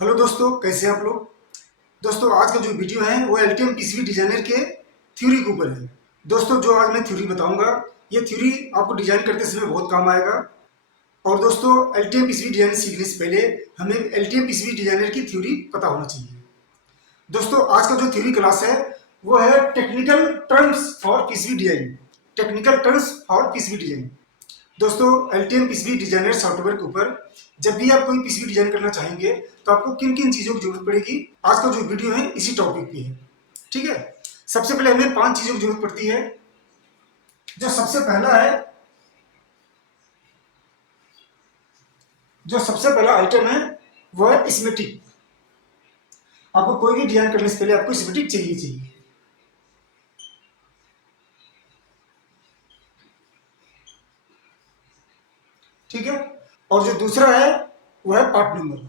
Hello दोस्तों, कैसे हैं आप लोग। दोस्तों, आज का जो वीडियो है वो एलटीएम पीसीबी डिजाइनर के थ्योरी के ऊपर है। दोस्तों, जो आज मैं थ्योरी बताऊंगा ये थ्योरी आपको डिजाइन करते समय बहुत काम आएगा। और दोस्तों, एलटीएम पीसीबी डिजाइन सीखने से पहले हमें एलटीएम पीसीबी डिजाइनर की थ्योरी पता होना चाहिए। दोस्तों, आज का जो थ्योरी क्लास है वो है technical terms for PCB design. Technical terms for PCB design. दोस्तों, एलटीएम पीसीबी डिजाइनर सॉफ्टवेयर के ऊपर जब भी आप कोई पीसीबी डिजाइन करना चाहेंगे तो आपको किन किन चीजों की जरूरत पड़ेगी, आज का जो वीडियो है इसी टॉपिक पे है। ठीक है। सबसे पहले हमें 5 चीजों की जरूरत पड़ती है। जो सबसे पहला है, जो सबसे पहला आइटम है वो है स्कीमेटिक। आपको कोई भी डिजाइन करने से पहले आपको स्कीमेटिक चाहिए। ठीक है। और जो दूसरा है वो है पार्ट नंबर।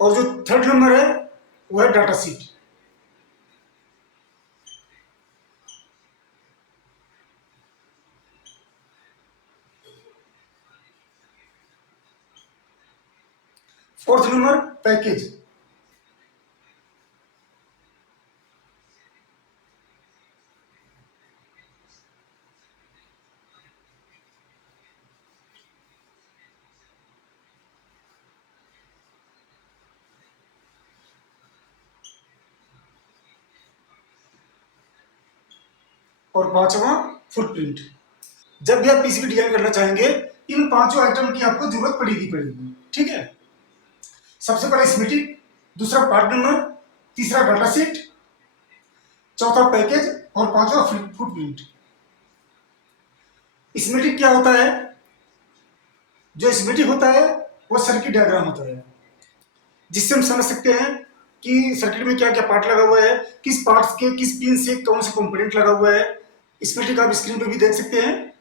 और जो थर्ड नंबर है वो है data sheet. Fourth number package. और पांचवा फुटप्रिंट। जब भी आप पीसीबी डिजाइन करना चाहेंगे इन पांचों आइटम की आपको जरूरत पड़ेगी। ठीक है। सबसे पहला स्कीमेटिक, दूसरा पार्ट नंबर, तीसरा डाटा शीट, चौथा पैकेज और पांचवा फुटप्रिंट। स्कीमेटिक क्या होता है? जो स्कीमेटिक होता है वो सर्किट डायग्राम होता है, जिससे हम समझ सकते हैं कि सर्किट में क्या क्या पार्ट लगा हुआ है, किस पार्ट्स के किस पिन से कौन सा कंपोनेंट लगा हुआ है। स्कीमेटिक आप स्क्रीन पे भी देख सकते हैं।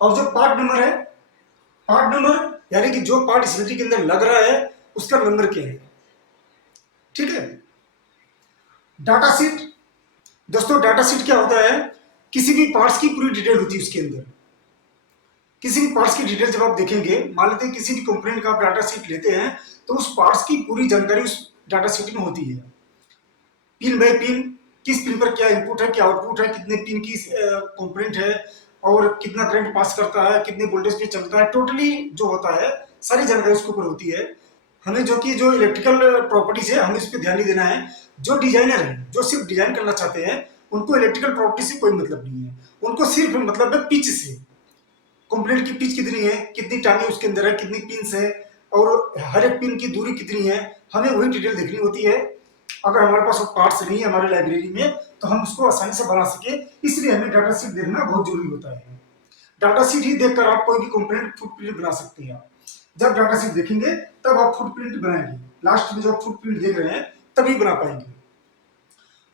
और जो पार्ट नंबर है, पार्ट नंबर यानी कि जो पार्ट स्कीमेटिक के अंदर लग रहा है उसका नंबर क्या है। ठीक है। Data sheet. दोस्तों, डाटा शीट क्या होता है? किसी भी पार्ट्स की पूरी डिटेल होती है उसके अंदर। किसी भी पार्ट्स की डिटेल जब आप देखेंगे, मान लेते हैं किसी भी कंपोनेंट का आप डाटा शीट लेते हैं तो उस पार्ट्स की पूरी जानकारी उस डाटा शीट में होती है। पिन बाय पिन, किस पिन पर क्या इनपुट है, क्या आउटपुट है, कितने पिन की कंपोनेंट है और कितना करंट पास करता है, कितने वोल्टेज पे चलता है, टोटली जो होता है सारी जानकारी उसके ऊपर होती है। हमें जो इलेक्ट्रिकल प्रॉपर्टीज है हमें उस पर ध्यान नहीं देना है। जो डिजाइनर है, जो सिर्फ डिजाइन करना चाहते हैं, उनको इलेक्ट्रिकल प्रॉपर्टी से कोई मतलब नहीं है। उनको सिर्फ मतलब है पिच से। कंपोनेंट की पिच कितनी है, कितनी टांगे उसके अंदर है, कितनी पिन है और हर एक पिन की दूरी कितनी है, हमें वही डिटेल देखनी होती है। अगर हमारे पास वो पार्ट्स नहीं है हमारे लाइब्रेरी में तो हम उसको आसानी से बना सके, इसलिए हमें डाटा शीट देखना बहुत जरूरी होता है। डाटा शीट ही देखकर आप कोई भी कंपोनेंट फुटप्रिंट बना सकते हैं। जब डाटा शीट देखेंगे तब आप फुटप्रिंट बनाएंगे। लास्ट में जो आप फुटप्रिंट देख रहे हैं तभी बना पाएंगे।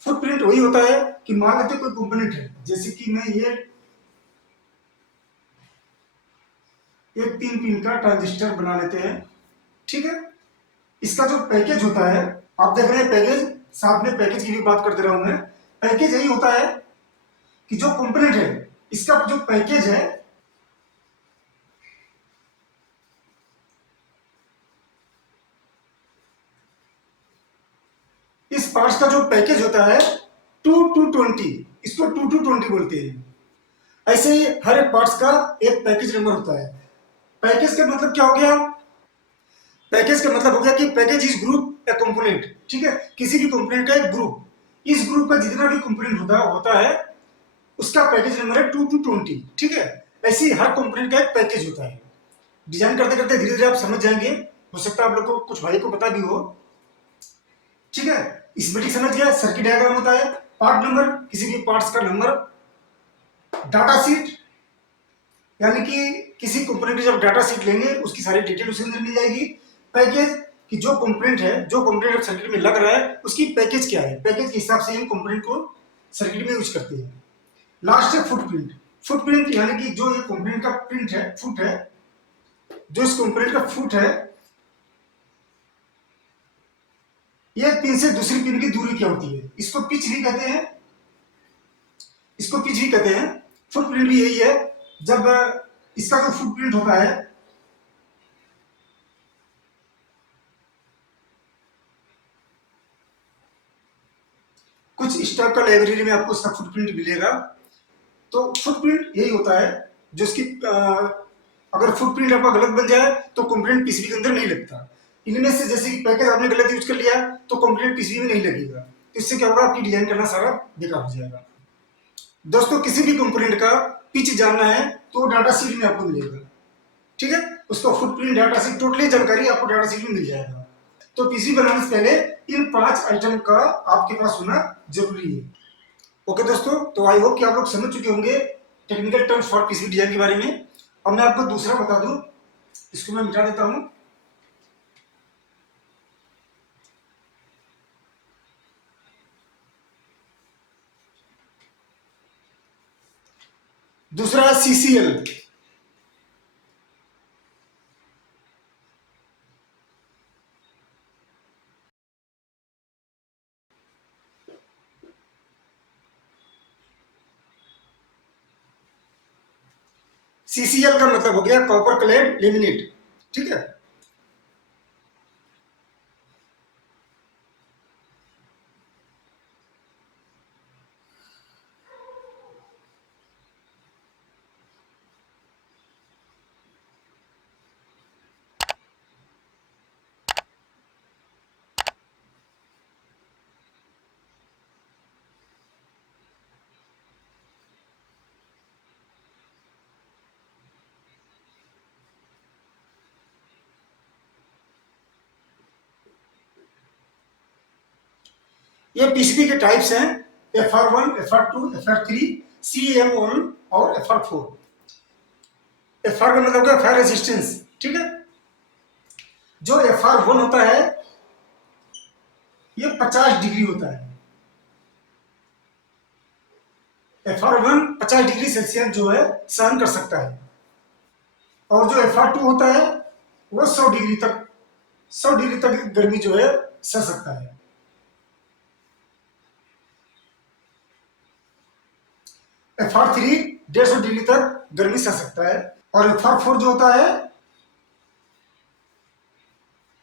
फुटप्रिंट वही होता है कि मान लेते कोई कंपोनेंट है, जैसे कि मैं ये एक 3 पिन का ट्रांजिस्टर बना लेते हैं। ठीक है। इसका जो पैकेज होता है, आप देख रहे हैं पैकेज, साथ में पैकेज की भी बात करते रहा हूं मैं। पैकेज यही होता है कि जो कंपोनेंट है इसका जो पैकेज है, इस पार्ट्स का जो पैकेज होता है 2 to 20, इसको 2 to 20 बोलते हैं। ऐसे ही हर एक पार्ट्स का एक पैकेज नंबर होता है। पैकेज का मतलब क्या हो गया? पैकेज का मतलब हो गया कि package is group A component. ठीक है। किसी भी कंपोनेंट का एक ग्रुप, इस ग्रुप का जितना भी कंपोनेंट होता है उसका पैकेज नंबर है 2 to 20। ठीक है। ऐसे ही हर कंपोनेंट का एक पैकेज होता है। डिजाइन करते करते धीरे धीरे आप समझ जाएंगे। हो सकता है आप लोग को कुछ भाई को पता भी हो। ठीक है। इसमें ठीक समझ गया। सर्किट डायग्राम होता है, पार्ट नंबर किसी भी पार्ट्स का नंबर, डाटा शीट यानी कि किसी कंपोनेंट की जब डाटा शीट लेंगे उसकी सारी डिटेल उसके अंदर मिल जाएगी। पैकेज कि जो कंपोनेंट है, जो कंपोनेंट सर्किट में लग रहा है उसकी पैकेज क्या है, पैकेज के हिसाब से हम कंपोनेंट को सर्किट में यूज करते हैं। लास्ट है फुटप्रिंट। फुटप्रिंट यानी कि जो ये कंपोनेंट का प्रिंट है, फुट है, जो इस कंपोनेंट का फुट है एक पिन से दूसरी पिन की दूरी क्या होती है, इसको पिच भी कहते हैं, इसको पिच भी कहते हैं। फुटप्रिंट भी यही है, जब इसका जो फुटप्रिंट होता है, कुछ इस टाइप का लाइब्रेरी में आपको उसका फुटप्रिंट मिलेगा। तो फुटप्रिंट यही होता है, जो इसकी अगर फुटप्रिंट आपका गलत बन जाए तो कंपोनेंट पीसीबी के अंदर नहीं लगता। इनमें से जैसे कि पैकेज आपने गलत यूज कर लिया तो कंपोनेंट पीसीबी में नहीं लगेगा, तो इससे क्या होगा, आपकी डिजाइन करना सारा बेकार हो जाएगा। दोस्तों किसी भी कंपोनेंट का पिच जानना है तो डाटा शीट में आपको मिलेगा, ठीक है। उसका फुटप्रिंट डाटा शीट, टोटली जानकारी आपको डाटा शीट में मिल जाएगा। तो पीसीबी बनाने से पहले इन 5 आइटम का आपके पास होना जरूरी है। ओके दोस्तों, तो आई होप कि आप लोग समझ चुके होंगे technical terms for PCB design के बारे में। अब मैं आपको दूसरा बता दूं, इसको मैं मिटा देता हूं। दूसरा है सीसीएल। सीसीएल का मतलब हो गया कॉपर क्लेड लेमिनेट, ठीक है। ये पीसीबी के टाइप्स हैं, FR1, FR2, FR3, CM1 और FR4। FR का मतलब क्या, फायर रेजिस्टेंस, ठीक है। जो FR1 होता है ये 50 डिग्री होता है। FR1 50 डिग्री सेल्सियस जो है सहन कर सकता है, और जो FR2 होता है वो 100 डिग्री तक, 100 डिग्री तक गर्मी जो है सह सकता है। FR3 150 डिग्री तक गर्मी सह सकता है, और FR4 जो होता है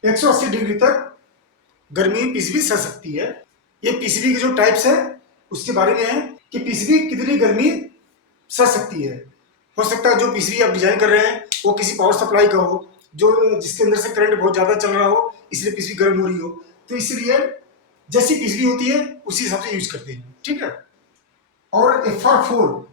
180 डिग्री तक गर्मी पीसीबी सह सकती है। ये पीसीबी के जो टाइप्स है उसके बारे में है कि पीसीबी कितनी गर्मी सह सकती है। हो सकता है जो पीसीबी आप डिजाइन कर रहे हैं वो किसी पावर सप्लाई का हो, जो जिसके अंदर से करंट बहुत ज्यादा चल रहा हो, इसलिए पीसीबी गर्म हो रही हो, तो इसलिए जैसी पीसीबी होती है उसी हिसाब से यूज करते हैं, ठीक है। और FR4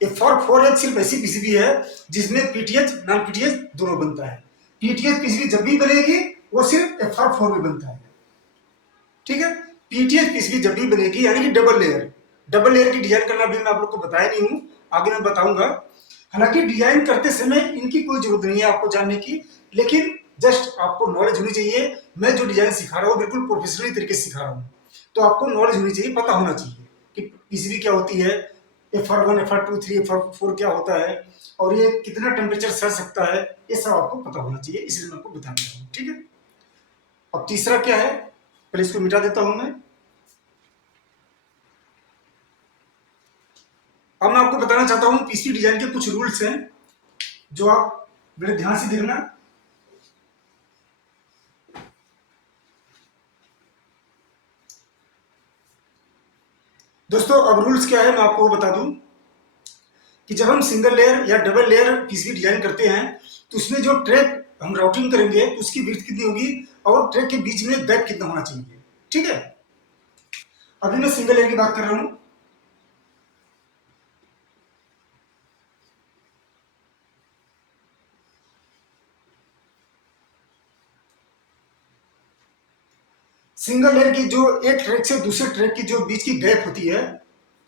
एक सिर्फ ऐसी पीसीबी है जिसमें पीटीएच नॉन पीटीएच दोनों बनता है। पीटीएच पीसीबी जब भी बनेगी वो सिर्फ FR4 में बनता है, ठीक है। पीटीएच पीसीबी जब भी बनेगी यानी कि डबल लेयर की डिजाइन करना भी मैं आप लोग को बताया नहीं हूं, आगे मैं बताऊंगा। हालांकि डिजाइन करते समय इनकी कोई जरूरत नहीं है आपको जानने की, लेकिन जस्ट आपको नॉलेज होनी चाहिए। मैं जो डिजाइन सिखा रहा हूँ बिल्कुल प्रोफेशनली तरीके से सिखा रहा हूँ, तो आपको नॉलेज होनी चाहिए, पता होना चाहिए कि पीसीबी क्या होती है, FR1, FR2, 3, FR4 क्या होता है, और ये कितना टेम्परेचर सह सकता है, ये सब आपको पता होना चाहिए, इसलिए मैं आपको बताने रहा हूँ, ठीक है। अब तीसरा क्या है, पहले इसको मिटा देता हूं मैं। अब मैं आपको बताना चाहता हूं पीसीबी डिजाइन के कुछ रूल्स हैं जो आप बड़े ध्यान से देखना। दोस्तों अब रूल्स क्या है मैं आपको बता दूं कि जब हम सिंगल लेयर या डबल लेयर पीसीबी डिजाइन करते हैं तो उसमें जो ट्रैक हम राउटिंग करेंगे तो उसकी विड्थ कितनी होगी और ट्रैक के बीच में गैप कितना होना चाहिए, ठीक है। अभी मैं सिंगल लेयर की बात कर रहा हूं। सिंगल लेयर की जो एक ट्रैक से दूसरे ट्रैक की जो बीच की गैप होती है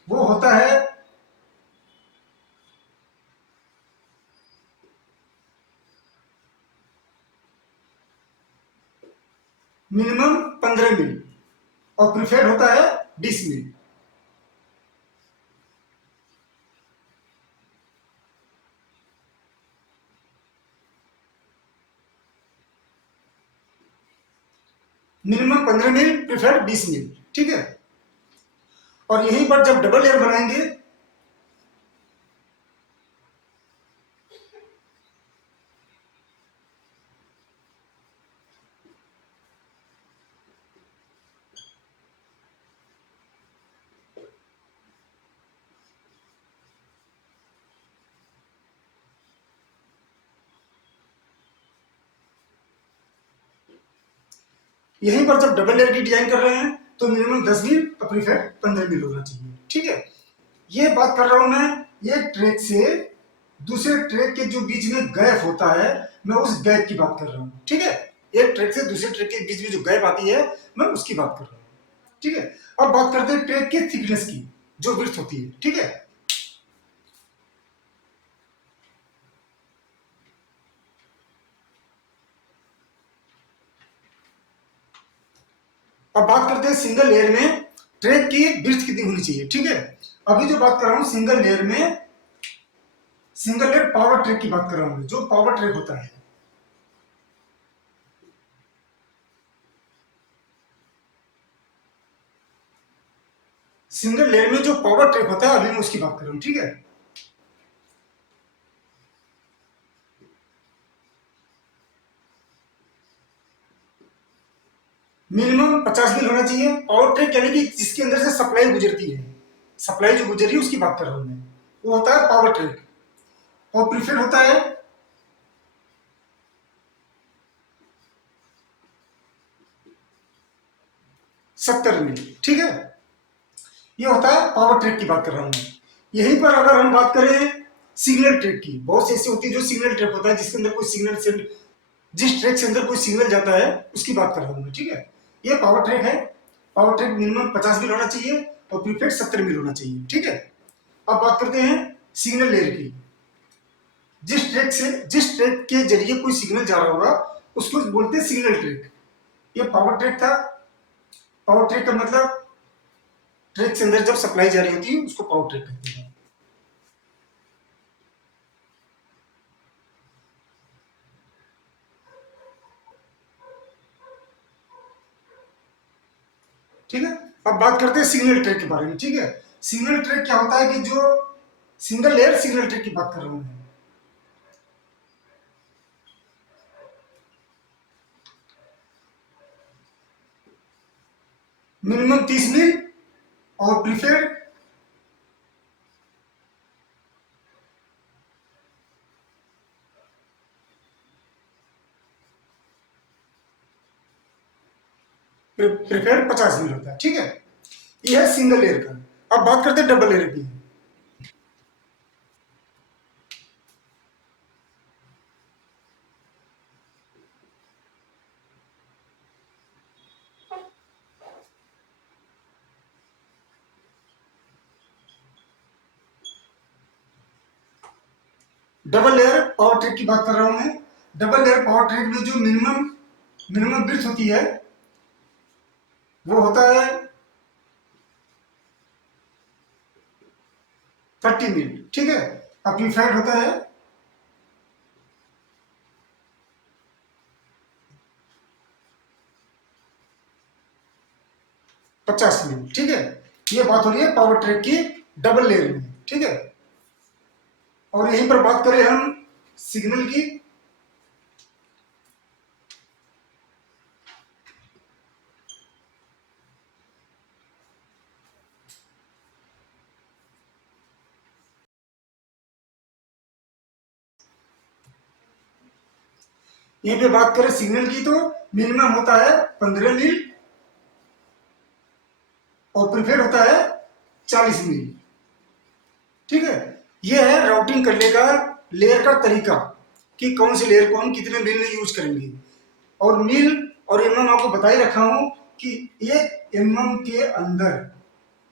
वो होता है मिनिमम 15 मिली और प्रिफर्ड होता है 20 मिली। मिनिमम 15 मिल, प्रीफर्ड 20 मिल, ठीक है। और यहीं पर जब डबल लेयर बनाएंगे, यहीं पर जब डबल लेयर की डिजाइन कर रहे हैं तो मिनिमम 10 मिल और प्रीफर्ड 15 मिल होना चाहिए, ठीक है। ये बात कर रहा हूं मैं, ये ट्रैक से दूसरे ट्रैक के जो बीच में गैप होता है, मैं उस गैप की बात कर रहा हूं, ठीक है। एक ट्रैक से दूसरे ट्रैक के बीच में जो गैप आती है, मैं उसकी बात कर रहा हूं, ठीक है। अब बात करते हैं ट्रैक के थिकनेस की, जो विड्थ होती है, ठीक है। अब बात करते हैं सिंगल लेयर में ट्रैक की विड्थ कितनी होनी चाहिए, ठीक है। अभी जो बात कर रहा हूं सिंगल लेयर में, सिंगल लेयर पावर ट्रैक की बात कर रहा हूं, जो पावर ट्रैक होता है, सिंगल लेयर में जो पावर ट्रैक होता है, अभी मैं उसकी बात कर रहा हूं, ठीक है। मिनिमम 50 मिल होना चाहिए। पावर ट्रैक यानी कि जिसके अंदर से सप्लाई गुजरती है, सप्लाई जो गुजर रही है उसकी बात कर रहा हूं मैं, वो होता है पावर ट्रैक। और प्रीफेड होता है 70 मिल, ठीक है। ये होता है पावर ट्रैक की बात कर रहा हूं मैं। यहीं पर अगर हम बात करें सिग्नल ट्रैक की, बहुत सी ऐसी होती है जो सिग्नल ट्रैक होता है, जिसके अंदर कोई सिग्नल सेंड, जिस ट्रैक से अंदर कोई सिग्नल जाता है उसकी बात कर रहा हूं मैं, ठीक है। ये पावर ट्रैक है। पावर ट्रैक मिनिमम 50 मिल होना चाहिए और प्रीफेड 70 मिल होना चाहिए, ठीक है। अब बात करते हैं सिग्नल लेयर की। जिस ट्रैक के जरिए कोई सिग्नल जा रहा होगा उसको बोलते हैं सिग्नल ट्रैक। ये पावर ट्रैक था। पावर ट्रैक का मतलब ट्रैक से अंदर जब सप्लाई जा रही होती है उसको पावर ट्रैक कहते हैं, ठीक है। अब बात करते हैं सिग्नल ट्रैक के बारे में, ठीक है। सिग्नल ट्रैक क्या होता है कि जो सिंगल लेयर सिग्नल ट्रैक की बात कर रहा हूं मैं। मिनिमम 30 मिल और प्रीफेड प्रीफेड 50 मिल होता है, ठीक है। ये है सिंगल लेयर का। अब बात करते हैं डबल लेयर की। डबल लेयर पावर ट्रैक की बात कर रहा हूं मैं। डबल लेयर पावर ट्रैक में जो मिनिमम मिनिमम विड्थ होती है वो होता है 30 मिल, ठीक है। अब प्रीफेड होता है 50 मिल, ठीक है। ये बात हो रही है पावर ट्रैक की डबल लेयर में, ठीक है। और यहीं पर बात करें हम सिग्नल की, यहीं पे बात करें सिग्नल की तो मिनिमम होता है 15 मिल और प्रीफेड होता है 40 मिल, ठीक है। यह है राउटिंग करने का लेयर का तरीका कि कौन सी लेयर को हम कितने मिल में यूज करेंगे। और मिल और एमएम आपको बता ही रखा हूं कि एक एमएम के अंदर,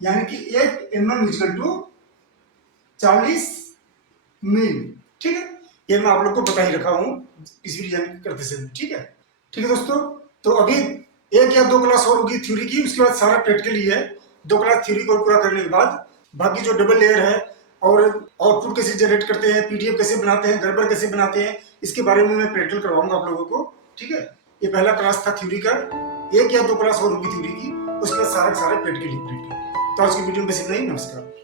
यानी कि एक एमएम इक्वल टू 40 मिल, ठीक है। ये मैं आप लोग को बता ही रखा हूं इस वीडियो करते समय, ठीक है। ठीक है दोस्तों, तो अभी एक या दो क्लास और होगी थ्योरी की, उसके बाद सारा प्रैक्टिकल ही है। दो क्लास थ्योरी को पूरा करने के बाद बाकी जो डबल लेयर है और आउटपुट कैसे जनरेट करते हैं, पीडीएफ कैसे बनाते हैं, गड़बड़ कैसे बनाते हैं, इसके बारे में मैं प्रैक्टिकल करवाऊंगा आप लोगों को, ठीक है। ये पहला क्लास था थ्योरी का। एक या दो क्लास और होगी थ्योरी की, उसके बाद सारा सारे प्रैक्टिकल ही प्रैक्टिकल। तो आज की वीडियो में बस इतना ही। नमस्कार।